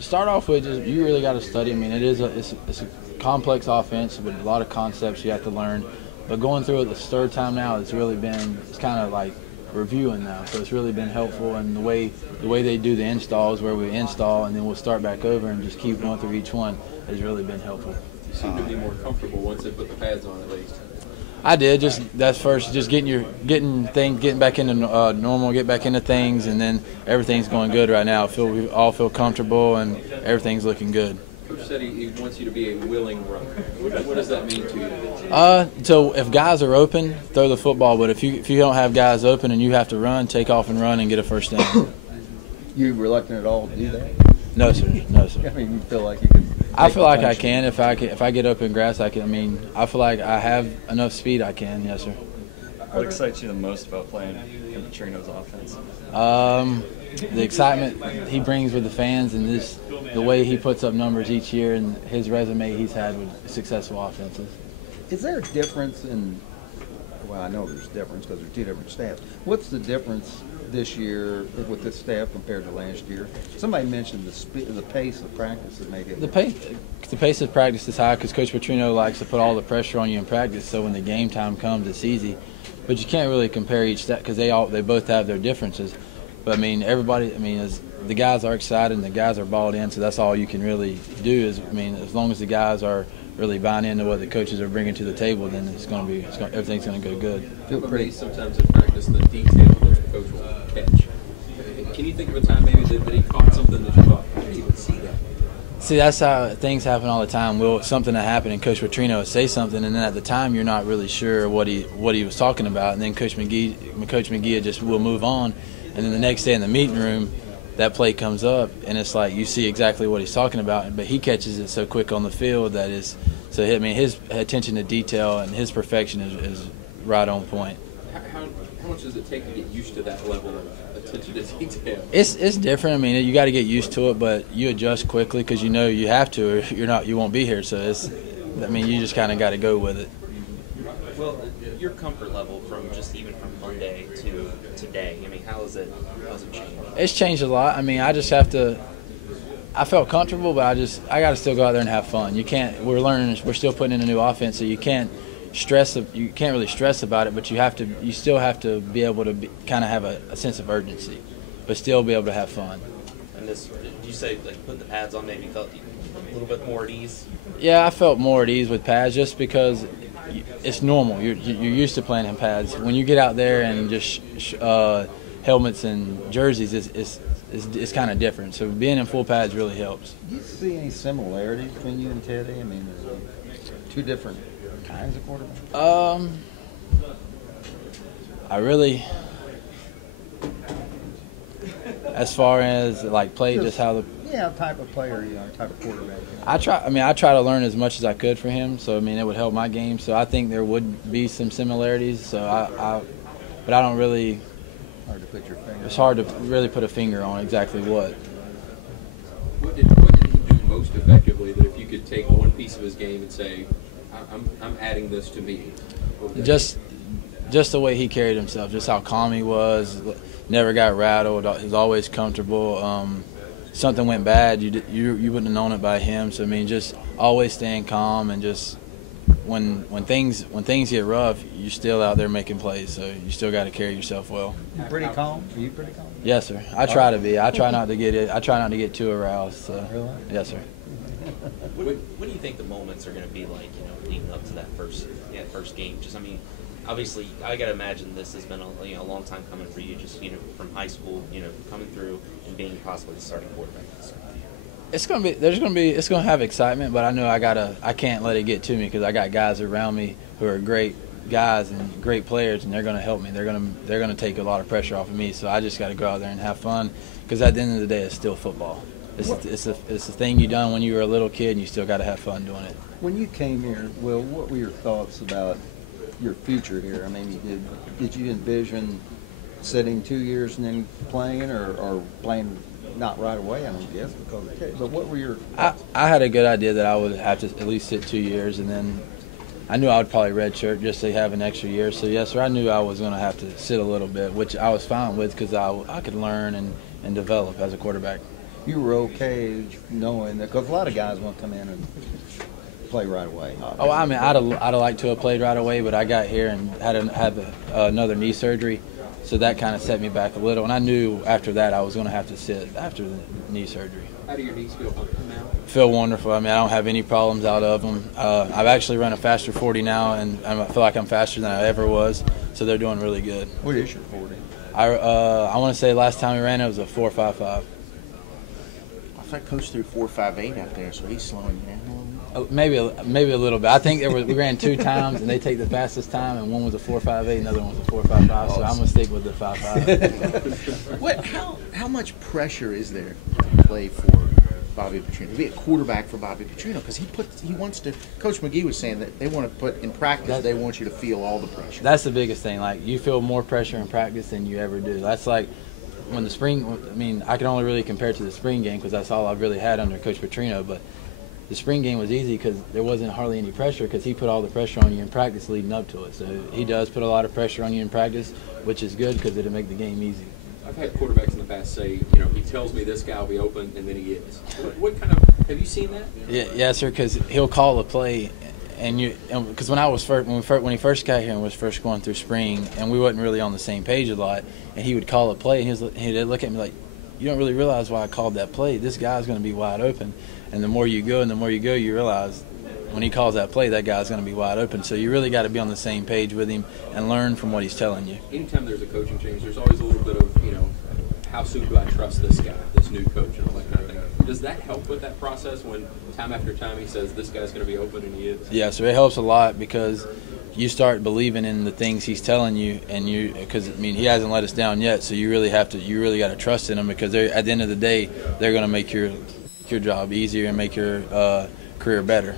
Start off with just you really got to study. I mean, it's a complex offense with a lot of concepts you have to learn. But going through it this third time now, it's kind of like reviewing now. So it's really been helpful, and the way they do the installs, where we install and then we'll start back over and just keep going through each one, has really been helpful. You seem to be more comfortable once they put the pads on, at least. I did. That's first. Just getting back into normal, get back into things, and then everything's going good right now. We all feel comfortable, and everything's looking good. Coach said he wants you to be a willing runner. What does that mean to you? So if guys are open, throw the football. But if you don't have guys open and you have to run, take off and run and get a first down. You reluctant at all to do that? No, sir. No, sir. I mean, you feel like you can. I feel like I can. If I get up in grass, I can. I mean, I feel like I have enough speed. I can. Yes, sir. What excites you the most about playing in Petrino's offense? The excitement he brings with the fans, and the way he puts up numbers each year, and his resume he's had with successful offenses. Is there a difference in? Well, I know there's a difference because they're two different staffs. What's the difference this year with this staff compared to last year? Somebody mentioned the pace of practice that make it. The pace of practice is high because Coach Petrino likes to put all the pressure on you in practice, so when the game time comes, it's easy. But you can't really compare each step because they both have their differences. But I mean, the guys are excited and the guys are balled in, so that's all you can really do. As long as the guys are really buying into what the coaches are bringing to the table, then everything's going to go good. Feel pretty. Sometimes in practice, the detail that the coach will catch. Can you think of a time maybe that he caught something that you thought, I didn't even see that? See, that's how things happen all the time. Something will happen and Coach Petrino will say something, and then at the time you're not really sure what he was talking about, and then Coach McGee just will move on, and then the next day in the meeting room, that play comes up, and it's like you see exactly what he's talking about, but he catches it so quick on the field that his attention to detail and his perfection is right on point. How much does it take to get used to that level of attention to detail? It's different. I mean, you got to get used to it, but you adjust quickly because you know you have to, or you won't be here. So you just kind of got to go with it. Well, your comfort level from Monday to today, I mean, how's it changed? It's changed a lot. I mean, I just have to. I felt comfortable, but I got to still go out there and have fun. You can't. We're still putting in a new offense, so you can't really stress about it. But you still have to be able to kind of have a sense of urgency, but still be able to have fun. And did you say like put the pads on maybe felt a little bit more at ease? Yeah, I felt more at ease with pads just because it's normal. You're used to playing in pads. When you get out there and just helmets and jerseys, it's kind of different. So being in full pads really helps. Do you see any similarities between you and Teddy? I mean, two different kinds of quarterbacks? I really, as far as like play, just how the type of player you are, type of quarterback. I try to learn as much as I could for him. So it would help my game. So I think there would be some similarities. So but I don't really. Hard to put your finger. It's hard to really put a finger on exactly what. What did he do most effectively? That if you could take one piece of his game and say, I'm adding this to me. Just the way he carried himself, just how calm he was, never got rattled. He was always comfortable. Something went bad, you wouldn't have known it by him. So just always staying calm and just. When things get rough, you're still out there making plays, so you still got to carry yourself well. You pretty calm? Are you pretty calm? Yes, sir. I try to be. I try not to get too aroused. So. Really? Yes, sir. What do you think the moments are going to be like? Leading up to that first game. Obviously, I got to imagine this has been a long time coming for you. Just from high school, coming through and being possibly the starting quarterback. It's gonna have excitement, but I know I can't let it get to me because I got guys around me who are great guys and great players, and they're gonna help me. They're gonna take a lot of pressure off of me. So I just got to go out there and have fun because at the end of the day, it's still football. It's a thing you done when you were a little kid, and you still got to have fun doing it. When you came here, Will, what were your thoughts about your future here? I mean, did you envision sitting 2 years and then playing, or playing? Not right away, I don't guess, because of Teddy. But what were your thoughts? I had a good idea that I would have to at least sit 2 years, and then I knew I would probably redshirt just to have an extra year. So, yes, sir, I knew I was going to have to sit a little bit, which I was fine with because I could learn and develop as a quarterback. you were okay knowing that, because a lot of guys want to come in and play right away. Oh, I mean, I'd have liked to have played right away, but I got here and had another knee surgery, so that kind of set me back a little. And I knew after that I was going to have to sit after the knee surgery. How do your knees feel now? Feel wonderful. I mean, I don't have any problems out of them. I've actually run a faster 40 now, and I feel like I'm faster than I ever was. So they're doing really good. What is your 40? I want to say last time we ran it was a 4.55. I thought Coach threw 4.58 out there, so he's slowing you down a little bit. Maybe a little bit. I think we ran 2 times, and they take the fastest time, and one was a 4.58, another one was a 4.55. So I'm gonna stick with the 5.5. How much pressure is there to play for Bobby Petrino, to be a quarterback for Bobby Petrino? Because he wants to. Coach McGee was saying that they want to put in practice. They want you to feel all the pressure. That's the biggest thing. Like, you feel more pressure in practice than you ever do. That's like when the spring. I mean, I can only really compare it to the spring game because that's all I've really had under Coach Petrino. But the spring game was easy because there wasn't hardly any pressure because he put all the pressure on you in practice leading up to it. So he does put a lot of pressure on you in practice, which is good because it'll make the game easy. I've had quarterbacks in the past say, he tells me this guy will be open, and then he is. What kind of – have you seen that? Yeah, sir, because he'll call a play, and because when he first got here and was first going through spring, and we wasn't really on the same page a lot, and he would call a play, and he'd look at me like, you don't really realize why I called that play. This guy's going to be wide open. And the more you go, you realize when he calls that play, that guy's going to be wide open. So you really got to be on the same page with him and learn from what he's telling you. Anytime there's a coaching change, there's always a little bit of, how soon do I trust this guy, this new coach, and all that kind of thing. Does that help with that process when time after time he says this guy's going to be open and he is? Yeah, so it helps a lot because you start believing in the things he's telling you, and because he hasn't let us down yet. So you really got to trust in him because at the end of the day, they're going to make your job easier and make your career better.